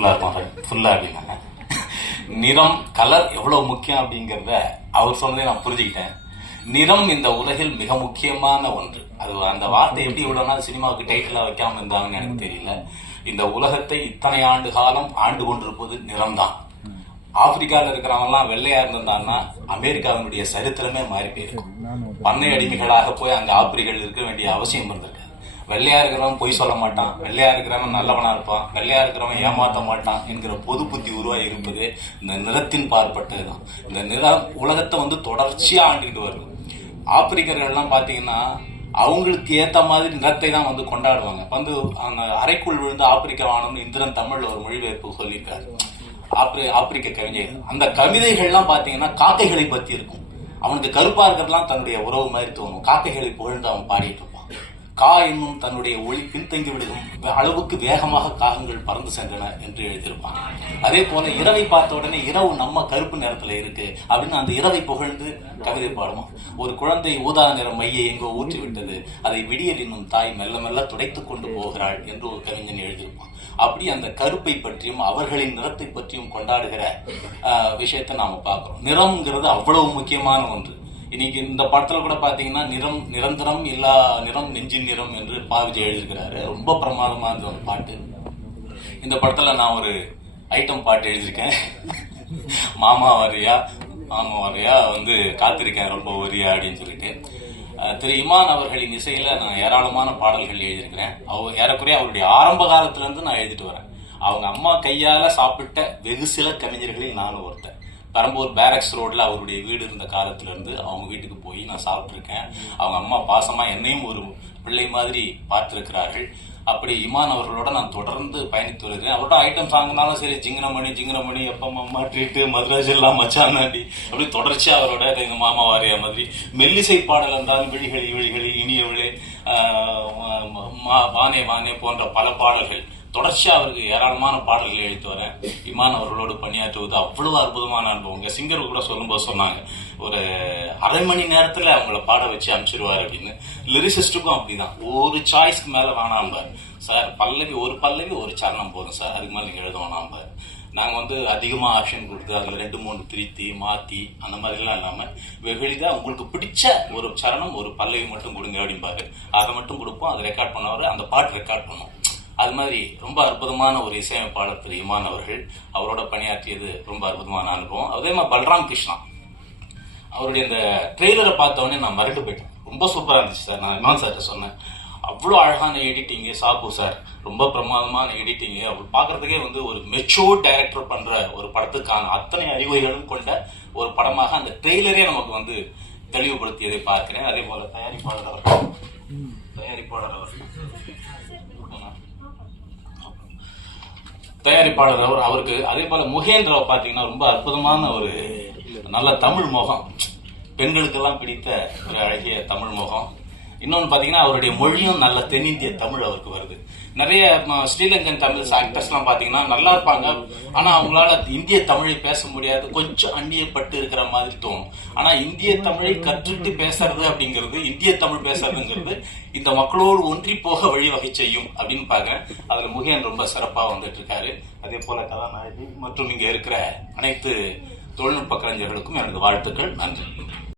ஃபுல்லா இருக்கும். ஃபுல்லா அப்படின்னாங்க. நிறம் கலர் எவ்வளவு முக்கியம் அப்படிங்கிறத அவர் சொன்னதை நான் புரிஞ்சுக்கிட்டேன். நிறம் இந்த உலகில் மிக முக்கியமான ஒன்று. அது அந்த வார்த்தை எப்படி இவ்வளவு நாள் சினிமாவுக்கு டைட்டிலா வைக்காம இருந்தாங்கன்னு எனக்கு தெரியல. இந்த உலகத்தை இத்தனை ஆண்டு காலம் ஆண்டு கொண்டிருப்பது நிறம்தான். ஆப்பிரிக்காவில் இருக்கிறவங்கலாம் வெள்ளையா இருந்திருந்தாங்கன்னா அமெரிக்காவினுடைய சரித்திரமே மாறி போயிருக்கும். பண்ணை அடிமைகளாக போய் அங்க ஆப்பிரிக்கர்கள் இருக்க வேண்டிய அவசியம் இருந்திருக்கு. வெள்ளையா இருக்கிறவன் பொய் சொல்ல மாட்டான், வெள்ளையா இருக்கிறவன் நல்லவனா இருப்பான், வெள்ளையா இருக்கிறவன் ஏமாற்ற மாட்டான் என்கிற பொது புத்தி உருவாகி இருப்பது இந்த நிறத்தின் பார்ப்பட்டதுதான். இந்த நிறம் உலகத்தை தொடர்ச்சியா ஆண்டுகிட்டு வருது. ஆப்பிரிக்கர்கள் எல்லாம் பாத்தீங்கன்னா அவங்களுக்கு ஏத்த மாதிரி நிறத்தை தான் கொண்டாடுவாங்க. அந்த அறைக்குள் விழுந்து ஆப்பிரிக்க வானம்னு இந்திரன் தமிழ்ல ஒரு மொழிபெயர்ப்பு சொல்லியிருக்காரு. ஆப்பிரிக்க கவிஞர். அந்த கவிதைகள்லாம் பாத்தீங்கன்னா காக்கைகளை பத்தி இருக்கும். அவனுக்கு கருப்பா இருக்கிறதுலாம் தன்னுடைய உறவு மாதிரி தோணும். காக்கைகளை புகழ்ந்து அவன் பாடிட்டு இருப்பான். கா என்னும் தன்னுடைய ஒளி பின்தங்கி விடுகும் அளவுக்கு வேகமாக காகங்கள் பறந்து சென்றன என்று எழுதியிருப்பாங்க. அதே போல இரவை பார்த்த உடனே இரவு நம்ம கருப்பு நிறத்துல இருக்கு அப்படின்னு அந்த இரவை புகழ்ந்து கவிதை பாடுவோம். ஒரு குழந்தை ஊதா நிற மையை எங்கோ ஊற்றி விட்டது, அதை விடியல் என்னும் தாய் மெல்ல மெல்ல துடைத்துக் கொண்டு போகிறாள் என்று ஒரு கவிஞன் எழுதியிருப்பான். அப்படி அந்த கருப்பை பற்றியும் அவர்களின் நிறத்தை பற்றியும் கொண்டாடுகிற விஷயத்தை நாம பார்க்கிறோம். நிறம்ங்கிறது அவ்வளவு முக்கியமான ஒன்று. இன்னைக்கு இந்த படத்துல கூட பாத்தீங்கன்னா நிரந்தரம் இல்லா நிறம் நெஞ்சின் நிறம் என்று பாவிஜய் எழுதியிருக்கிறாரு. ரொம்ப பிரமாதமா இருந்த ஒரு பாட்டு. இந்த படத்துல நான் ஒரு ஐட்டம் பாட்டு எழுதியிருக்கேன். மாமா வரியா காத்திருக்கேன் ரொம்ப வரியா அப்படின்னு சொல்லிட்டு. திரு இமான் அவர்களின் இசையில நான் ஏராளமான பாடல்கள் எழுதியிருக்கிறேன். ஏறக்குறைய அவருடைய ஆரம்ப காலத்துல இருந்து நான் எழுதிட்டு வரேன். அவங்க அம்மா கையால சாப்பிட்ட வெகு சில கவிஞர்களில் நானும் ஒருத்தன். பெரம்பூர் பேரக்ஸ் ரோட்ல அவருடைய வீடு இருந்த காலத்துல இருந்து அவங்க வீட்டுக்கு போய் நான் சாப்பிட்டிருக்கேன். அவங்க அம்மா பாசமா என்னையும் ஒரு பிள்ளை மாதிரி பார்த்திருக்கிறார்கள். அப்படி இமான் அவர்களோட நான் தொடர்ந்து பயணித்து வருகிறேன். அவரோட ஐட்டம் சாங்னாலும் சரி, ஜிங்கனமணி எப்ப ட்ரீட்டு மதுராஜ் எல்லாம் மச்சானாண்டி அப்படி தொடர்ச்சியா அவரோட இந்த மாமா வாரியா மாதிரி மெல்லிசை பாடல் இருந்தாலும் விழிகளி இனியவளே வானே போன்ற பல பாடல்கள் தொடர்ச்சியா அவருக்கு ஏராளமான பாடல்களை எழுத்து வரேன். இமான் அவர்களோடு பணியாற்றுவது அவ்வளவு அற்புதமான அனுபவம். சிங்கர் கூட சொல்லும்போது சொன்னாங்க, ஒரு அரை மணி நேரத்துல அவங்கள பாட வச்சு அனுப்பிச்சிருவாரு அப்படின்னு. லிரிசிஸ்டுக்கும் அப்படிதான். ஒரு சாய்ஸ்க்கு மேல வேணாம் சார், ஒரு பல்லவி ஒரு சரணம் போதும் சார், அதுக்கு மேல நீங்க எழுத வேணாம். நாங்க அதிகமா ஆப்ஷன் கொடுத்து அதுல 2-3 திருத்தி மாத்தி அந்த மாதிரி எல்லாம் இல்லாம வெகுளிதா உங்களுக்கு பிடிச்ச ஒரு சரணம் ஒரு பல்லவி மட்டும் கொடுங்க அப்படின்பாரு. அதை மட்டும் கொடுப்போம். அதை ரெக்கார்ட் பண்ணவரு அந்த பாட்டு ரெக்கார்ட் பண்ணும். அது மாதிரி ரொம்ப அற்புதமான ஒரு இசையமைப்பாளர் திரு இமான் அவர்கள். அவரோட பணியாற்றியது ரொம்ப அற்புதமான அனுபவம். அதே மாதிரி பல்ராம் கிருஷ்ணா அவருடைய இந்த ட்ரெய்லரை பார்த்தவொடனே நான் மறந்து போயிட்டேன். ரொம்ப சூப்பரா இருந்துச்சு சார். நான் இமான் சார்ட்ட சொன்னேன், அவ்வளோ அழகான எடிட்டிங்கு. சாப்பு சார் ரொம்ப பிரமாதமான எடிட்டிங்கு. அவர் பார்க்கறதுக்கே ஒரு மெச்சூர் டைரக்டர் பண்ற ஒரு படத்துக்கான அத்தனை அறிவுரைகளும் கொண்ட ஒரு படமாக அந்த ட்ரெய்லரே நமக்கு தெளிவுபடுத்தியதை பார்க்கிறேன். அதே போல தயாரிப்பாளர் அவருக்கு அதே போல முகேந்திராவை பாத்தீங்கன்னா ரொம்ப அற்புதமான ஒரு நல்ல தமிழ் முகம், பெண்களுக்கெல்லாம் பிடித்த ஒரு அழகிய தமிழ் முகம். இன்னொன்னு பாத்தீங்கன்னா அவருடைய மொழியும் நல்ல தென்னிந்திய தமிழ் அவருக்கு வருது. நிறைய ஸ்ரீலங்கன் தமிழ் ஆக்டர்ஸ் எல்லாம் பாத்தீங்கன்னா நல்லா இருப்பாங்க, ஆனா அவங்களால இந்திய தமிழை பேச முடியாது, கொஞ்சம் அந்நியப்பட்டு இருக்கிற மாதிரி தோணும். ஆனா இந்திய தமிழை கற்றுட்டு பேசுறது அப்படிங்கிறது, இந்திய தமிழ் பேசுறதுங்கிறது இந்த மக்களோடு ஒன்றி போக வழிவகை செய்யும் அப்படின்னு பாக்குறேன். அதுல முகேன் ரொம்ப சிறப்பா வந்துட்டு இருக்காரு. அதே போல கதாநாயகி மற்றும் இங்க இருக்கிற அனைத்து தொழில்நுட்ப கலைஞர்களுக்கும் எனது வாழ்த்துக்கள். நன்றி.